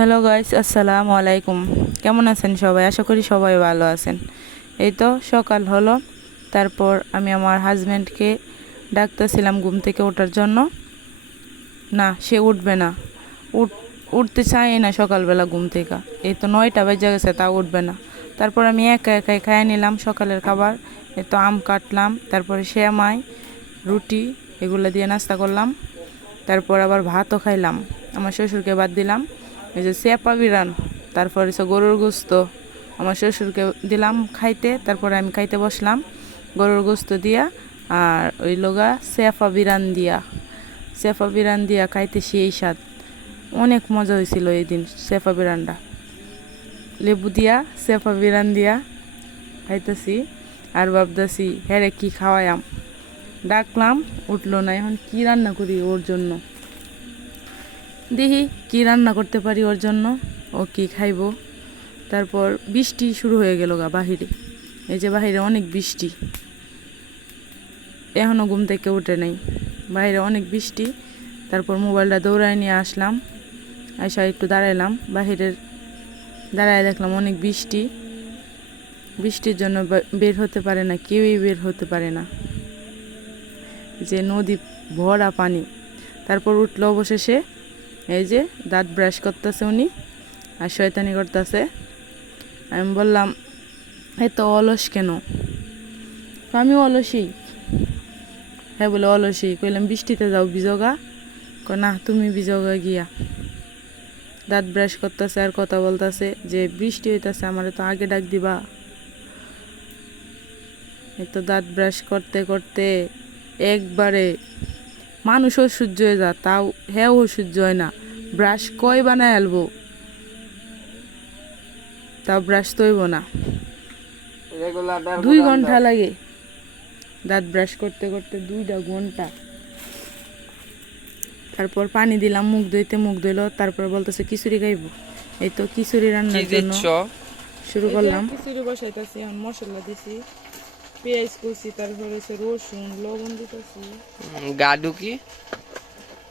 Hello guys, আসসালামু আলাইকুম। কেমন আছেন সবাই? আশা করি সবাই ভালো আছেন। এই তো সকাল হলো, তারপর আমি আমার হাজব্যান্ডকে ডাকতেছিলাম ঘুম থেকে ওঠার জন্য। না, সে উঠবে না, উঠ উঠতে চায় না সকালবেলা ঘুম থেকে। এই তো 9টা বেজে গেছে, তা উঠবে না। তারপর আমি একা একাই খাইয়ে নিলাম সকালের খাবার। এই তো আম কাটলাম, তারপরে সেমাই, রুটি এগুলো দিয়ে নাস্তা করলাম। তারপর আবার ভাতও খাইলাম, আমার শ্বশুরকে বাদ দিলাম। এই যে চেপা বিরান, তারপর হচ্ছে গরুর গোস্ত আমার শ্বশুরকে দিলাম খাইতে। তারপরে আমি খাইতে বসলাম গরুর গোস্ত দিয়া আর ওই লগা চেপা বিরান দিয়া খাইতে সেই স্বাদ। অনেক মজা হয়েছিল এই দিন চেপা বিরানটা, লেবু দিয়া চেপা বিরান দিয়া খাইতেছি। আর ভাবতেছি হ্যাঁ কি খাওয়াইম, ডাকলাম উঠলো না। এখন কি রান্না করি ওর জন্য, দেখি কি রান্না করতে পারি ওর জন্য, ও কি খাইব। তারপর বৃষ্টি শুরু হয়ে গেল বাহিরে। এই যে বাহিরে অনেক বৃষ্টি, এখনও ঘুম থেকে উঠে নাই, বাইরে অনেক বৃষ্টি। তারপর মোবাইলটা দৌড়ায় নিয়ে আসলাম, আইসা একটু দাঁড়াইলাম বাহিরের, দাঁড়ায় দেখলাম অনেক বৃষ্টি। বৃষ্টির জন্য বের হতে পারে না, কেউই বের হতে পারে না, যে নদী ভরা পানি। তারপর উঠলো অবশেষে, এই যে দাঁত ব্রাশ করতেছে উনি আর শয়তানি করতেছে। আমি বললাম এত অলস কেন? আমি অলসই। হ্যাঁ বলে অলসই। কইলাম বৃষ্টিতে যাও ভিজোগা, না তুমি ভিজোগা গিয়া। দাঁত ব্রাশ করতেছে আর কথা বলতেছে যে বৃষ্টি হইতেছে, আমার তো আগে ডাক দিবা। এই তো দাঁত ব্রাশ করতে করতে একবারে মানুষও সহ্য হয়ে যা, তাও হ্যাঁ সহ্য হয় না। ব্রাশ কয় বানায় আলবো, তাও ব্রাশ তৈব না। 2 ঘন্টা লাগে দাঁত ব্রাশ করতে করতে, 2টা ঘন্টা। তারপর পানি দিলাম মুখ ধুইতে, মুখ ধুইলো। তারপর বলতেছে খিচুড়ি খাইব। এই তো খিচুড়ি রান্নার জন্য শুরু করলাম। খিচুড়ি বসাইতেছি, এখন মশলা দিছি, পেঁয়াজ কুচি, তারপর হচ্ছে রসুন, লবণ দিতেছি। গাডু কি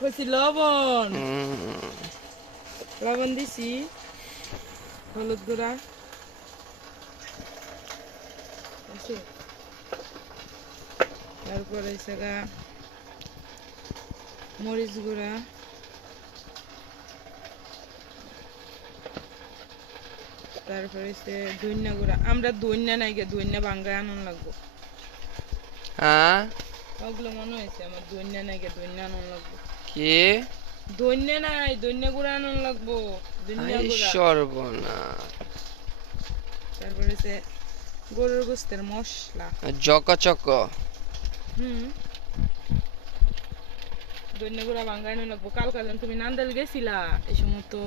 হচ্ছে লবণ, লবণ দিছি, হলুদ গুঁড়া, তারপরে মরিচ গুঁড়া, তারপরে ধনিয়া গুঁড়া। আমরা ধনিয়া নাই গে, ধনিয়া ভাঙ্গায় আনন্দ লাগবো। হ্যাঁ ওগুলো মনে হয়েছে আমার, ধনিয়া নাই গে, ধনিয়া আনন্দ লাগবো। কি ধনিয়া নাই, ধনিয়া গুঁড়া আনন্দ লাগবো, ধনিয়া গুঁড়া। সর্বনাশ। তারপরে গরুর গোস্তের মশলা, চক। ধনিয়া গুঁড়া ভাঙ্গায় আনন্দ লাগবো। কালকা যেন তুমি নান্দাল গেছিলা, এই সময় তো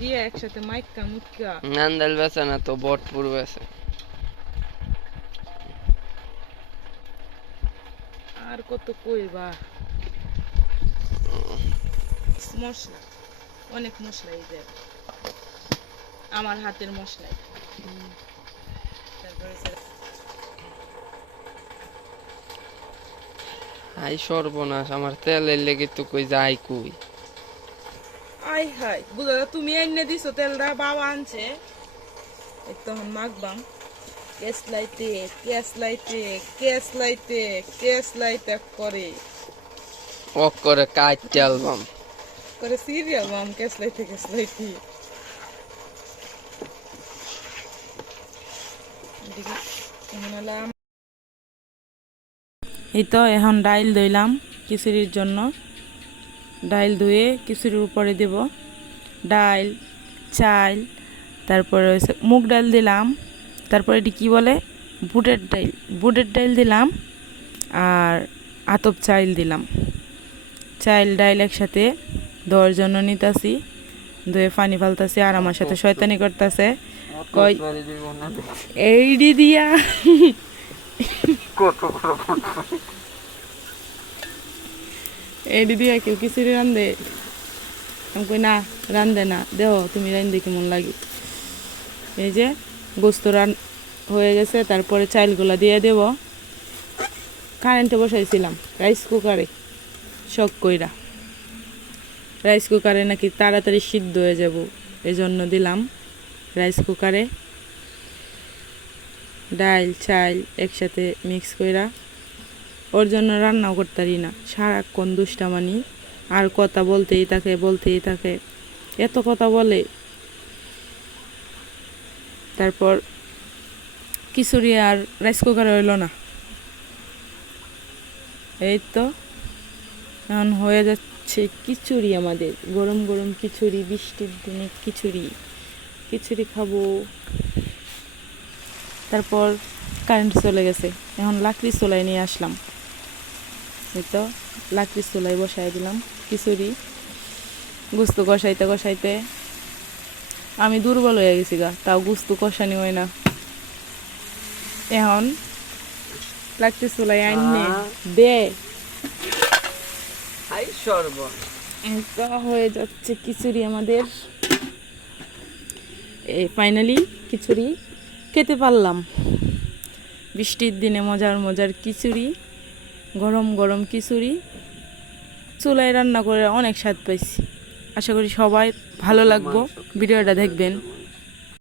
দিয়ে একসাথে মাইকা মুটকা। নান্দাল বেছে না তো, বটপুর বেছে। আর কত কইবা, মশলা অনেক মশলা, এই যে আমার হাতের মশলা। তারপরে হাই সর্বনাশ, আমার তেলের লেগে তো কই যাই কই। আই হাই বুঝা, তুমি এনে দিছো তেলটা, বাবা আনছে। তখন মাখবাম গ্যাস লাইতে করে ওক করে কাটতে আলবাম করে সিরিয়াল বাম গ্যাস লাইতে এই তো এখন ডাইল ধুইলাম খিচুড়ির জন্য। ডাইল ধুয়ে খিচুড়ির উপরে দেব, ডাইল, চাল, তারপরে মুগ ডাল দিলাম, তারপরে এটি কী বলে, বুটের ডাইল দিলাম, আর আতপ চাইল দিলাম। চাইল ডাইল একসাথে ধোয়ার জন্য নিতেছি, ধুয়ে পানি ফালতেছি। আর আমার সাথে শয়তানি করতেছে, কই এইডি দিয়া এইডি দিয়া কেউ খিচুড়ি রান্ধে? আমি কই না, রান্ধে না, দেহ তুমি রান্ধে কেমন লাগে। এই যে গোস্ত হয়ে গেছে, তারপরে চাইলগুলা দিয়ে দেব। কারেন্টে বসাইছিলাম রাইস কুকারে, শখ কইরা রাইস কুকারে নাকি তাড়াতাড়ি সিদ্ধ হয়ে যাব, এজন্য দিলাম রাইস কুকারে। ডাল চাল একসাথে মিক্স কইরা, ওর জন্য রান্নাও করতে পারি না, সারাক্ষণ দুষ্টামানি আর কথা বলতেই থাকে, এত কথা বলে। তারপর খিচুড়ি আর রাইস কুকারে হইল না, এই তো এখন হয়ে যাচ্ছে খিচুড়ি। আমাদের গরম গরম খিচুড়ি, বৃষ্টির দিনে খিচুড়ি খাবো। তারপর কারেন্ট চলে গেছে, এখন লাকড়ি চুলায় নিয়ে আসলাম। এই তো লাকড়ি চুলায় বসাই দিলাম খিচুড়ি। গুস্ত কষাইতে আমি দুর্বল হয়ে গেছি গা, তাও গুস্ত কষানি হয় না। এখন লাকড়ি চুলায় আইনে দে এটা হয়ে যাচ্ছে খিচুড়ি আমাদের। ফাইনালি খিচুড়ি খেতে পারলাম। বৃষ্টির দিনে মজার খিচুড়ি, গরম গরম খিচুড়ি চুলায় রান্না করে অনেক স্বাদ পাইছি। আশা করি সবাই ভালো লাগবো, ভিডিওটা দেখবেন।